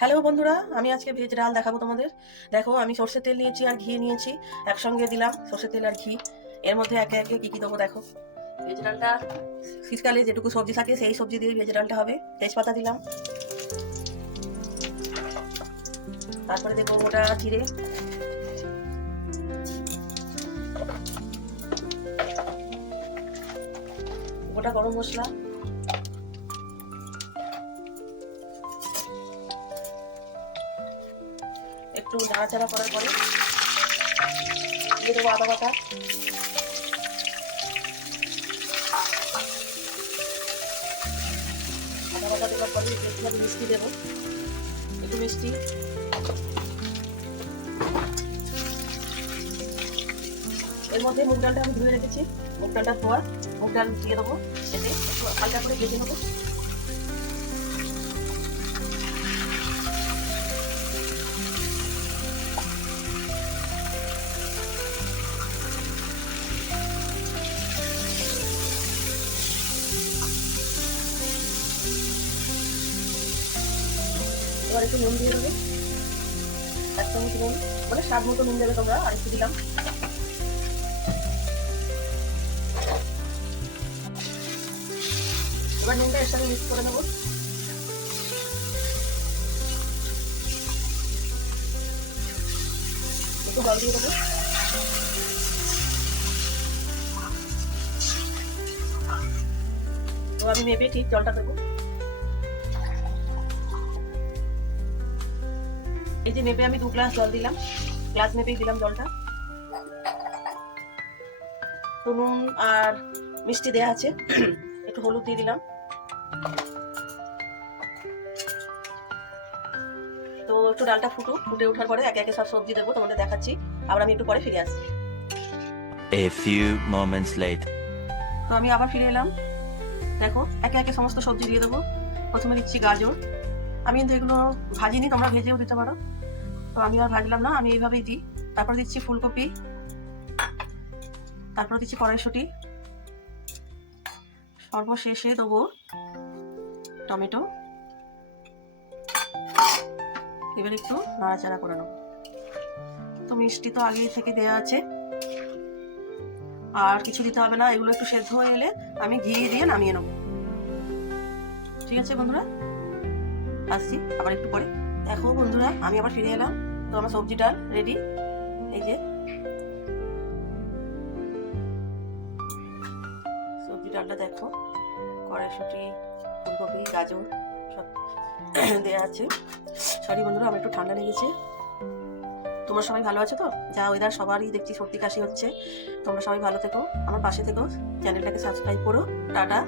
Hello বন্ধুরা, আমি আজকে ভেজ ডাল দেখাবো তোমাদের। দেখো, আমি সর্ষের তেল নিয়েছি আর ঘি নিয়েছি, একসঙ্গে দিলাম সর্ষের তেল আর ঘি। এর মধ্যে একে একে কি কি দেবো দেখো। ভেজ ডালটা শীতকালে যেটুকু সবজি থাকে সেই সবজি দিয়ে ভেজ ডালটা হবে। তেজপাতা দিলাম, তারপরে দেবো গোটা জিরে, গোটা গরম মশলা, একটু নাড়াচাড়া করার পরে দিয়ে দেবো আদা বাটা, আদা বাটা দেওয়ার পরে একটু মিষ্টি দেবো, একটু মিষ্টি, এর মধ্যে মুগ ডালটা আমি ধুয়ে রেখেছি, মুগ ডালটা ধোয়া, মুগ ডাল দিয়ে দেবো, এতে একটু হালকা করে ভেজে নেবো। এবার একটু নুন দিয়ে দেবো, 1 চামচ নুন, মানে স্বাদ মতো নুন দেবে তোমরা, আর একটু দিলাম। এবার নুনটা এর সাথে মিক্স করে নেবো। একটু জল দিয়ে দেবো, তো আমি মেপে ঠিক জলটা দেবো। এই যে মেপে আমি 2 গ্লাস জল দিলাম, গ্লাস মেপেই দিলাম জলটা। তো নুন আর মিষ্টি দেওয়া আছে, একটু হলুদ দিয়ে দিলাম। তো একটু ডালটা ফুটে ওঠার পরে একে একে সব সবজি দেবো, তোমাদের দেখাচ্ছি। আবার আমি একটু পরে ফিরে আসছি। A few moments later. তো আমি আবার ফিরে এলাম। দেখো, একে একে সমস্ত সবজি দিয়ে দেবো। প্রথমে দিচ্ছি গাজর, আমি কিন্তু এগুলো ভাজিনি, তোমরা ভেজেও দিতে পারো, তো আমি আর ভাজলাম না, আমি এইভাবেই দিই। তারপর দিচ্ছি ফুলকপি, তারপর দিচ্ছি কড়াইশুঁটি, সর্বশেষে দেবো টমেটো। এবার একটু নাড়াচাড়া করে নেবো। তো মিষ্টি তো আগে থেকে দেওয়া আছে, আর কিছু দিতে হবে না। এগুলো একটু সেদ্ধ হয়ে এলে আমি ঘি দিয়ে নামিয়ে নেবো। ঠিক আছে বন্ধুরা, আসছি আবার একটু পরে। দেখো বন্ধুরা, আমি আবার ফিরে এলাম। তো আমার সবজি ডাল রেডি। এই যে সবজি ডালটা দেখো, কড়াইশুঁটি, ফুলকপি, গাজর সব দেওয়া আছে। সরি বন্ধুরা, আমার একটু ঠান্ডা লেগেছে। তোমরা সবাই ভালো আছো তো? যা ওয়েদার, সবারই দেখছি সর্দি কাশি হচ্ছে। তোমরা সবাই ভালো থেকো, আমার পাশে থেকো, চ্যানেলটাকে সাবস্ক্রাইব করো। টাটা।